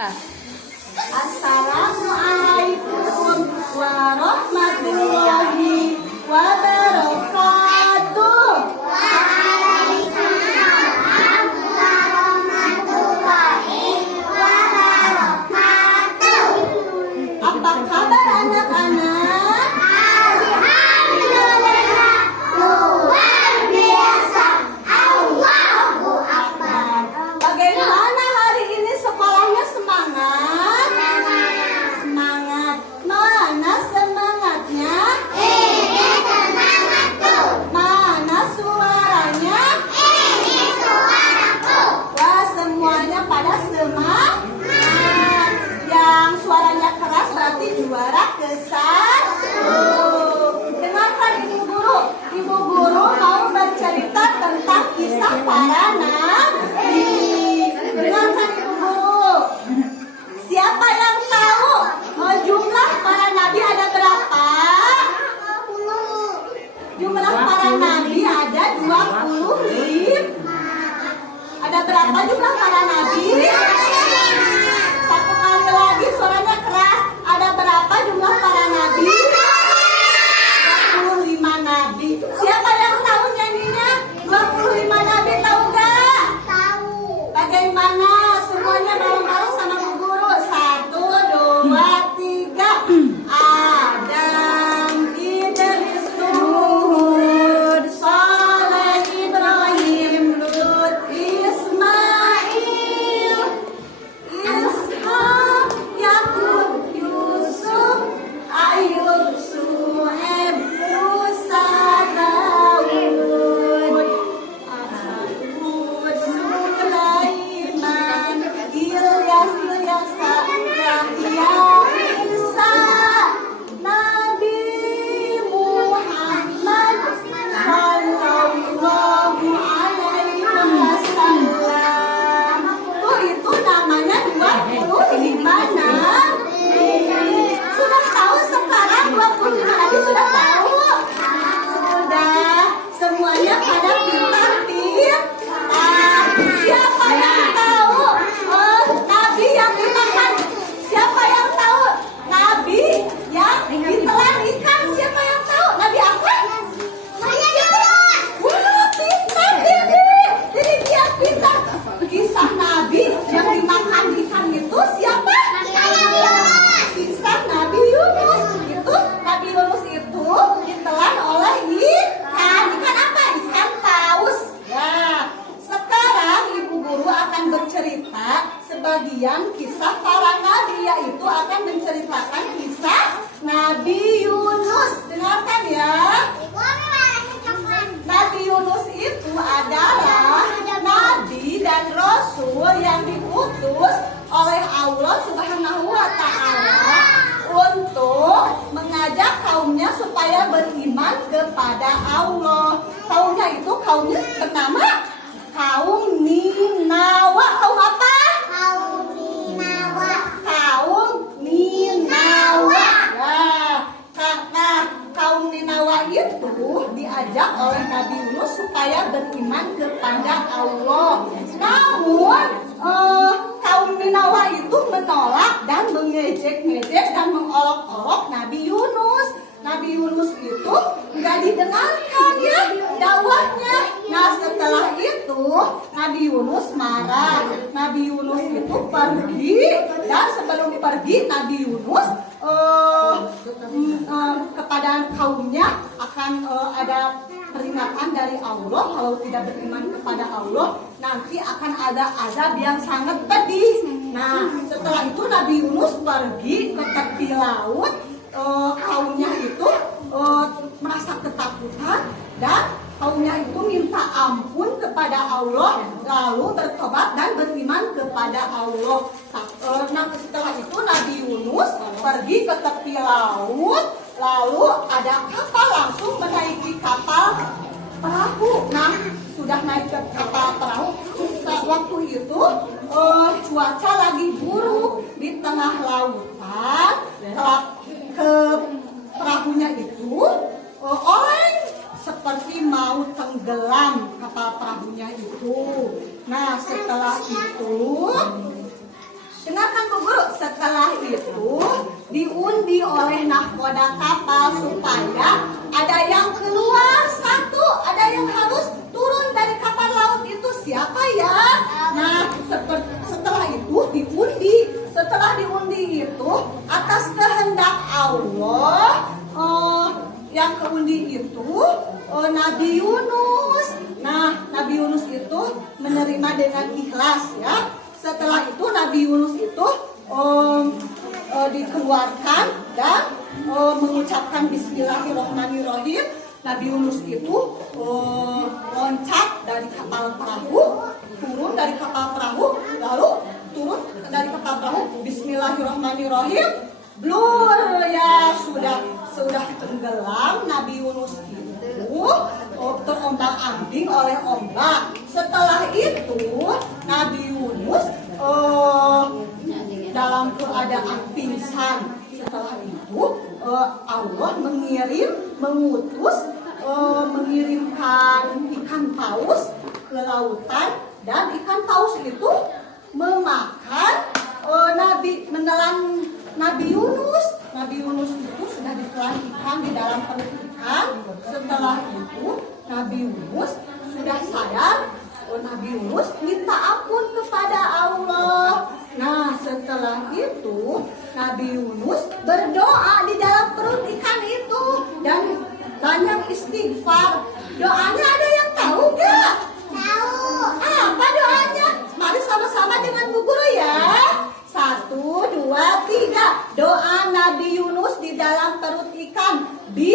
Assalamualaikum warahmatullahi wabarakatuh. Waalaikumsalam warahmatullahi wabarakatuh. Apa kabar anak-anak? Alhamdulillah, luar biasa. Allahu Akbar. Bagaimana hari ini sekolahnya semangat? Semangat. Mana semangatnya? Ini semangat tuh. Mana suaranya? Ini suaraku. Wah, semuanya pada semangat. Yang suaranya keras berarti juara ke-1. Dengarkan Ibu Guru. Ibu Guru mau bercerita tentang kisah para nabi. Dengarkan Ibu Guru. Siapa yang tahu jumlah para nabi ada berapa? Jumlah para nabi ada 25. Ada berapa jumlah para nabi? Satu kali lagi suaranya keras. Ada berapa jumlah para nabi? 25 nabi. Siapa yang tahu nyanyinya? 25 nabi tahu gak? Tahu. Bagaimana? Semuanya bareng-bareng sama Bu Guru. 1, 2, 3. Adam, Idris, Nuh, Saleh, Ibrahim, Lut, Ismail, Ishak, Yakub, Yusuf, Ayub, Su'aib, Musa, Daud, Hud, Sulaiman, Ilyas, Yahya, Isa, Nabi Muhammad Sallallahu Alaihi Wasallam. Tuh itu namanya 25 nabi. Sudah tahu sekarang 25 nabi sudah tahu? Sudah. Semuanya pada pintar-pintar. Siapa yang tahu nabi yang dimakan? Siapa yang tahu nabi yang ditelan ikan? Siapa yang tahu? Nabi apa? Wah, pintar Dede. Jadi dia pintar. Kisah nabi yang dimakan ikan itu siapa? Kisah Nabi Yunus. Itu Nabi Yunus itu ditelan oleh ikan. Ikan apa? Ikan paus. Ya. Sekarang Ibu Guru akan bercerita sebagian kisah para nabi, yaitu akan menceritakan kisah Nabi Yunus. Dengarkan ya. Nabi Yunus itu adalah nabi dan rasul yang diutus oleh Allah Subhanahu wa Ta'ala untuk mengajak kaumnya supaya beriman kepada Allah. Kaumnya itu kaumnya bernama kaum Ninawa. Kaum apa? Kaum Ninawa. Nah, kaum Ninawa itu diajak oleh Nabi Yunus supaya beriman kepada Allah. Namun kaum Ninawa itu menolak dan mengejek-ngejek dan mengolok-olok Nabi Yunus. Nabi Yunus itu nggak didengarkan ya dakwahnya. Nah, setelah itu Nabi Yunus marah. Nabi Yunus itu pergi, dan sebelum pergi Nabi Yunus kepada kaumnya akan ada peringatan dari Allah. Kalau tidak beriman kepada Allah, nanti akan ada azab yang sangat pedih. Nah, setelah itu Nabi Yunus pergi ke tepi laut. Kaumnya itu merasa ketakutan, dan kaumnya itu minta ampun kepada Allah, lalu bertobat dan beriman kepada Allah. Nah, setelah itu Nabi Yunus pergi ke tepi laut, lalu ada kapal, langsung menaiki kapal perahu. Nah, sudah naik ke kapal perahu, waktu itu cuaca lagi buruk di tengah lautan. Ke perahunya itu oleng seperti mau tenggelam kapal perahunya itu. Nah, setelah itu dengarkan Bu itu diundi oleh nahkoda kapal supaya ada yang keluar satu, ada yang harus turun dari kapal laut itu siapa ya? Nah, setelah itu diundi. Setelah diundi itu atas kehendak Allah, yang keundi itu Nabi Yunus. Nah, Nabi Yunus itu menerima dengan ikhlas ya. Setelah itu Nabi Yunus itu dikeluarkan dan mengucapkan Bismillahirrahmanirrahim. Nabi Yunus itu loncat dari kapal perahu, turun dari kapal perahu, lalu turun dari kapal perahu, Bismillahirrahmanirrahim, blur ya sudah tenggelam Nabi Yunus itu terombang-ambing oleh ombak. Setelah itu Nabi Yunus dalam keadaan pingsan. Setelah itu Allah mengirimkan ikan paus ke lautan dan ikan paus itu memakan menelan Nabi Yunus. Nabi Yunus itu sudah ditelan ikan di dalam perut ikan. Setelah itu Nabi Yunus sudah sadar. Nabi Yunus minta ampun kepada Allah. Nah, setelah itu Nabi Yunus berdoa di dalam perut ikan itu dan banyak istighfar. Doanya ada